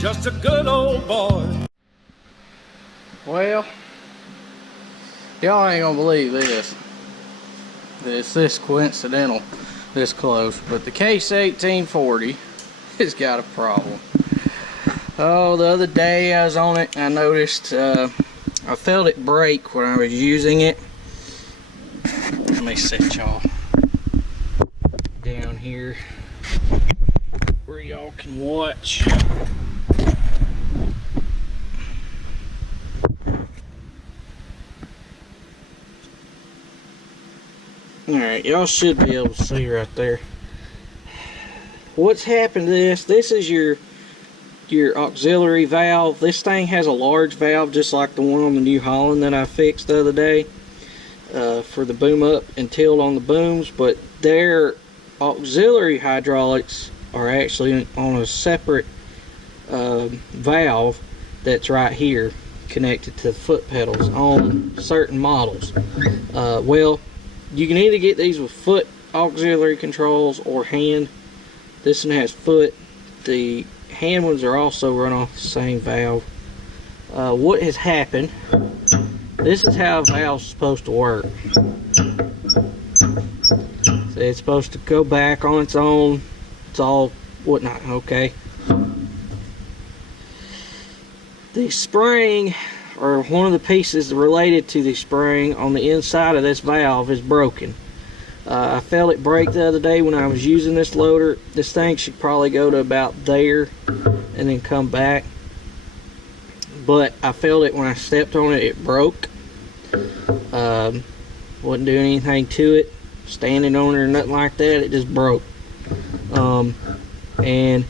just a good old boy. Well, y'all ain't gonna believe this. It's this coincidental, this close, but the case 1840 has got a problem. Oh, the other day I was on it and I noticed I felt it break when I was using it. Let me set y'all down here where y'all can watch. Alright, y'all should be able to see right there. What's happened to this is your auxiliary valve. This thing has a large valve just like the one on the New Holland that I fixed the other day for the boom up and tilt on the booms, but their auxiliary hydraulics are actually on a separate valve that's right here connected to the foot pedals on certain models. Well, you can either get these with foot auxiliary controls or hand. This one has foot. The hand ones are also run off the same valve. What has happened, this is how a valve's supposed to work. So it's supposed to go back on its own. It's all whatnot, okay? The spring, or one of the pieces related to the spring on the inside of this valve, is broken. I felt it break the other day when I was using this loader. This thing should probably go to about there and then come back, but I felt it when I stepped on it. It broke. Wasn't doing anything to it, standing on it or nothing like that. It just broke. And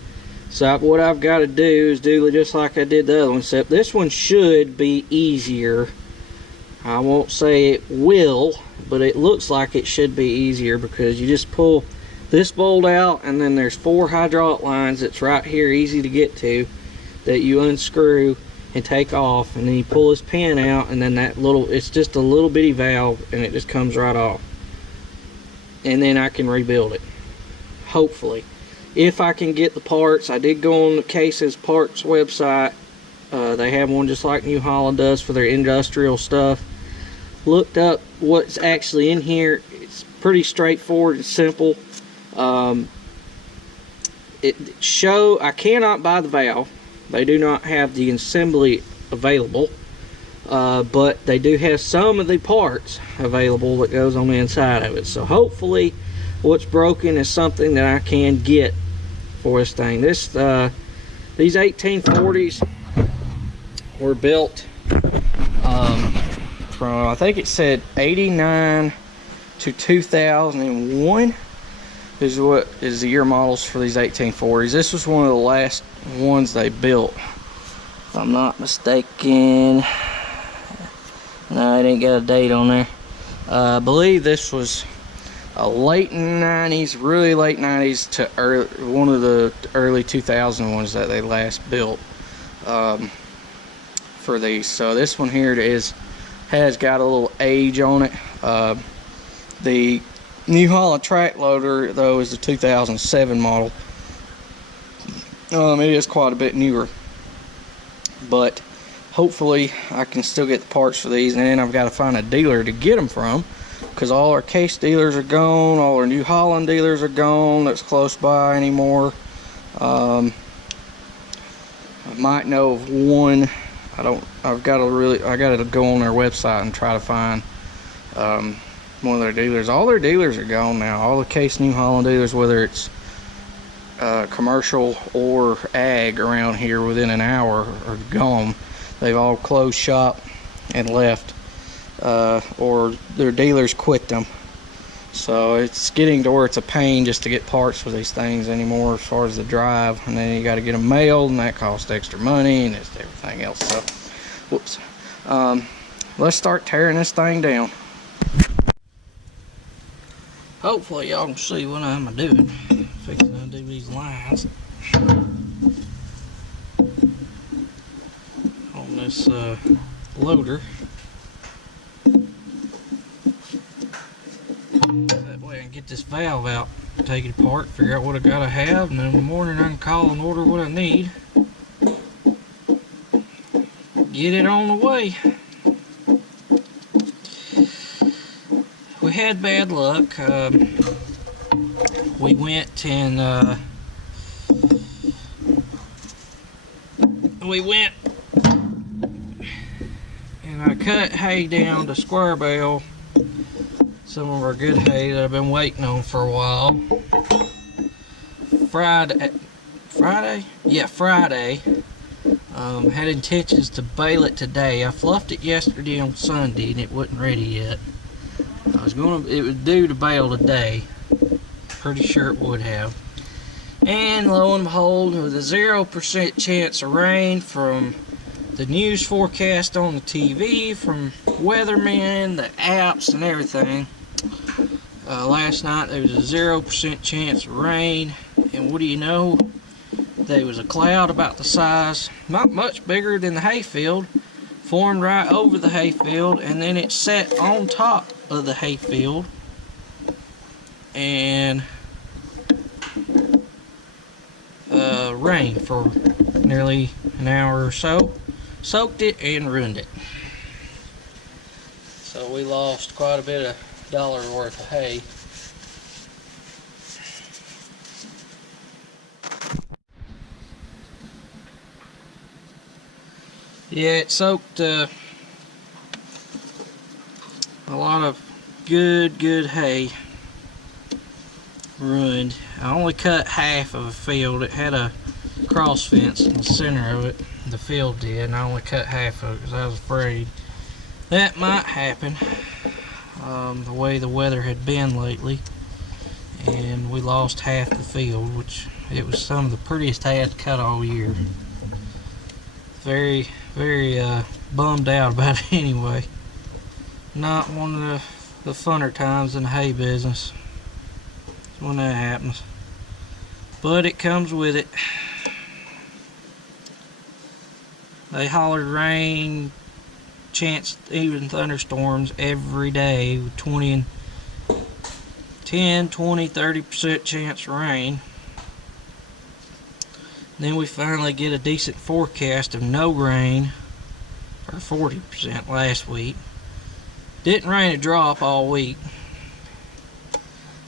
so what I've got to do is do just like I did the other one, except this one should be easier. I won't say it will, but it looks like it should be easier, because you just pull this bolt out and then there's 4 hydraulic lines that's right here, easy to get to, that you unscrew and take off, and then you pull this pin out, and then that little, it's just a little bitty valve and it just comes right off, and then I can rebuild it, hopefully, if I can get the parts. I did go on the Case's parts website. They have one just like New Holland does for their industrial stuff. Looked up what's actually in here. It's pretty straightforward and simple. I cannot buy the valve. They do not have the assembly available, but they do have some of the parts available that goes on the inside of it. So hopefully what's broken is something that I can get for this thing. These 1840s were built from, I think it said 89 to 2001 is what is the year models for these 1840s. This was one of the last ones they built, if I'm not mistaken. No, it ain't got a date on there. I believe this was a late 90s, really late 90s to early, one of the early 2000 ones that they last built for these. So this one here has got a little age on it. The New Holland track loader though is the 2007 model. It is quite a bit newer, but hopefully I can still get the parts for these, and then I've got to find a dealer to get them from, because all our Case dealers are gone, all our New Holland dealers are gone that's close by anymore. I might know of one. I got to go on their website and try to find one of their dealers. All their dealers are gone now. All the Case New Holland dealers, whether it's commercial or ag around here within an hour, are gone. They've all closed shop and left, or their dealers quit them. So it's getting to where it's a pain just to get parts for these things anymore, as far as the drive, and then you got to get them mailed, and that costs extra money, and it's everything else. So whoops. Let's start tearing this thing down. Hopefully y'all can see what I'm doing. Fixing to do these lines on this loader. That way I can get this valve out, take it apart, figure out what I gotta have, and then in the morning I can call and order what I need. get it on the way. We had bad luck. We went and I cut hay down to square bale. Some of our good hay that I've been waiting on for a while. Friday. Had intentions to bale it today. I fluffed it yesterday on Sunday and it wasn't ready yet. It was due to bale today. Pretty sure it would have. And lo and behold, with a 0% chance of rain from the news forecast on the TV, from weathermen, the apps and everything. Last night there was a 0% chance of rain, and what do you know? There was a cloud about the size, not much bigger than the hayfield, formed right over the hayfield, and then it set on top of the hayfield, and rained for nearly an hour or so, soaked it and ruined it. So we lost quite a bit of dollar worth of hay. Yeah, it soaked a lot of good hay. Ruined. I only cut half of a field. It had a cross fence in the center of it. The field did, and I only cut half of it because I was afraid that might happen. The way the weather had been lately, and we lost half the field, which it was some of the prettiest hay I'd cut all year. Very bummed out about it anyway. Not one of the funner times in the hay business when that happens, but it comes with it. They hollered rain, chance even thunderstorms every day with 10, 20, 30% chance of rain. Then we finally get a decent forecast of no rain, or 40% last week. Didn't rain a drop all week.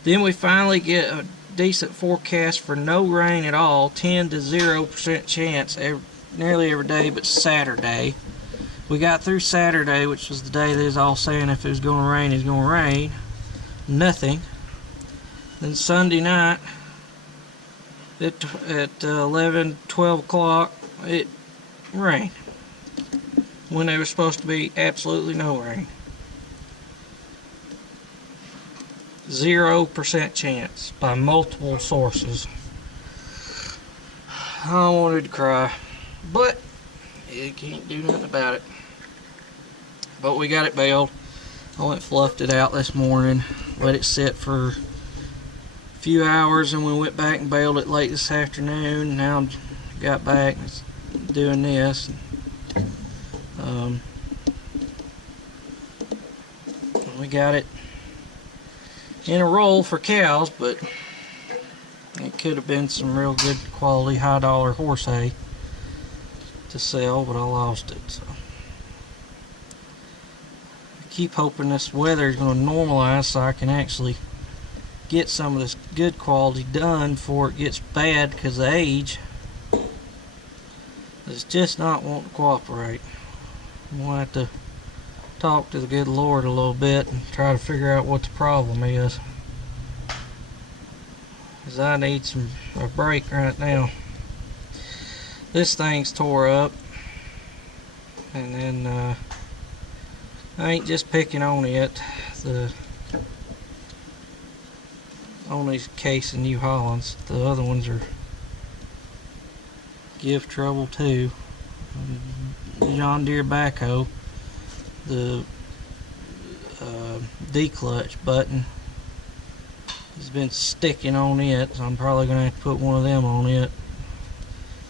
Then we finally get a decent forecast for no rain at all, 10 to 0% chance nearly every day but Saturday. We got through Saturday, which was the day they was all saying if it was going to rain, it's going to rain. Nothing. Then Sunday night at 11, 12 o'clock, it rained when there was supposed to be absolutely no rain. 0% chance by multiple sources. I wanted to cry, but you can't do nothing about it. But we got it baled. I went and fluffed it out this morning, let it sit for a few hours, and we went back and baled it late this afternoon. Now I got back and doing this. We got it in a roll for cows, but it could have been some real good quality high dollar horse hay to sell, but I lost it. So I keep hoping this weather is going to normalize so I can actually get some of this good quality done before it gets bad, because the age is just not wanting to cooperate. We'll have to talk to the good Lord a little bit and try to figure out what the problem is, because I need a break right now. This thing's tore up, and then I ain't just picking on it. The only case of New Hollands, the other ones are give trouble too. John Deere backhoe, the D-clutch button has been sticking on it, so I'm probably going to have to put one of them on it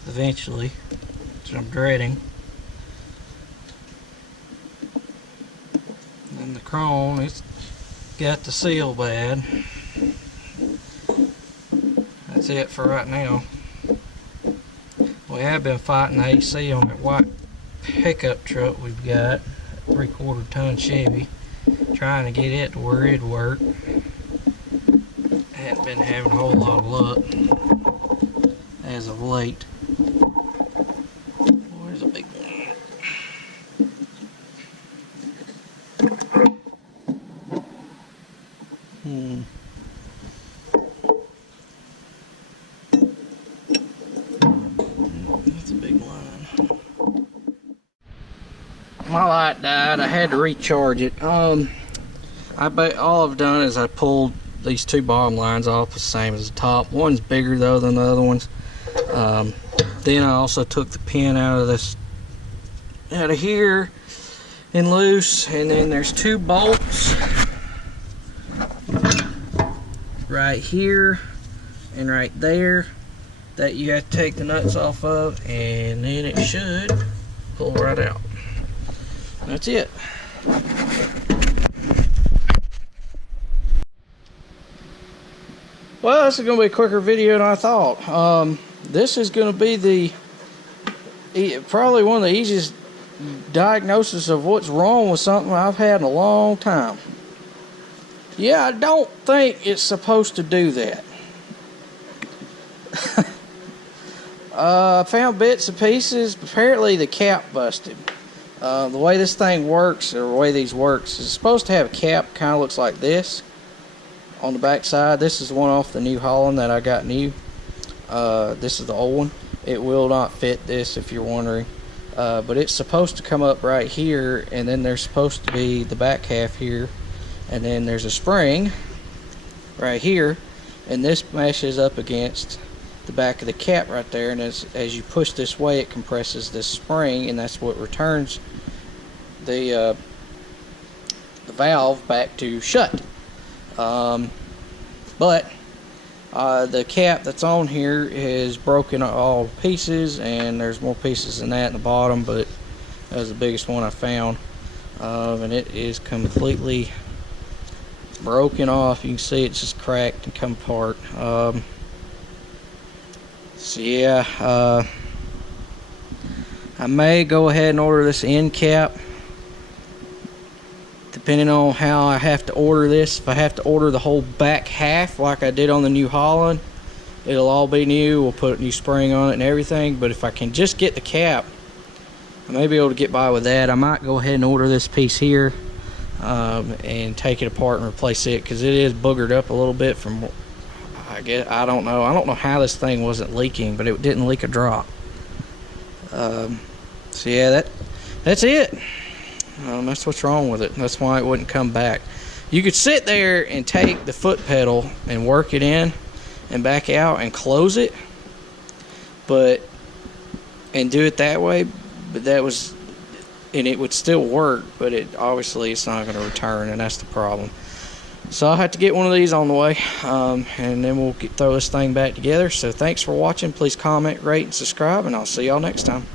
eventually, which I'm dreading. And the chrome, it's got the seal bad. That's it for right now. We have been fighting the AC on that white pickup truck we've got, 3/4 ton Chevy, trying to get it to where it'd work. Hadn't been having a whole lot of luck as of late. Where's a big one? That's a big line. My light died. I had to recharge it. I bet all I've done is I pulled these two bottom lines off the same as the top. One's bigger though than the other ones. Then I also took the pin out of here and loose, and then there's two bolts right here and right there that you have to take the nuts off of, and then it should pull right out. That's it. Well, this is going to be a quicker video than I thought. This is going to be probably one of the easiest diagnosis of what's wrong with something I've had in a long time. Yeah, I don't think it's supposed to do that. Found bits and pieces. Apparently the cap busted. The way this thing works, or the way these works, is supposed to have a cap, kind of looks like this on the back side. This is the one off the New Holland that I got new. This is the old one. It will not fit this, if you're wondering. But it's supposed to come up right here, and then there's supposed to be the back half here, and then there's a spring right here, and this meshes up against the back of the cap right there, and as you push this way, it compresses this spring, and that's what returns the valve back to shut. But the cap that's on here is broken all pieces, and there's more pieces than that in the bottom, but that was the biggest one I found, and it is completely broken off. You can see it's just cracked and come apart. So yeah, I may go ahead and order this end cap, depending on how I have to order this. If I have to order the whole back half like I did on the New Holland, it'll all be new. We'll put a new spring on it and everything. But if I can just get the cap, I may be able to get by with that. I might go ahead and order this piece here and take it apart and replace it, because it is boogered up a little bit from, I don't know how this thing wasn't leaking, but it didn't leak a drop. So yeah, that's it. That's what's wrong with it. That's why it wouldn't come back. You could sit there and take the foot pedal and work it in and back out and close it, and do it that way, but and it would still work, but obviously it's not going to return, and that's the problem. So I'll have to get one of these on the way, and then we'll throw this thing back together. So thanks for watching. Please comment, rate, and subscribe, and I'll see y'all next time.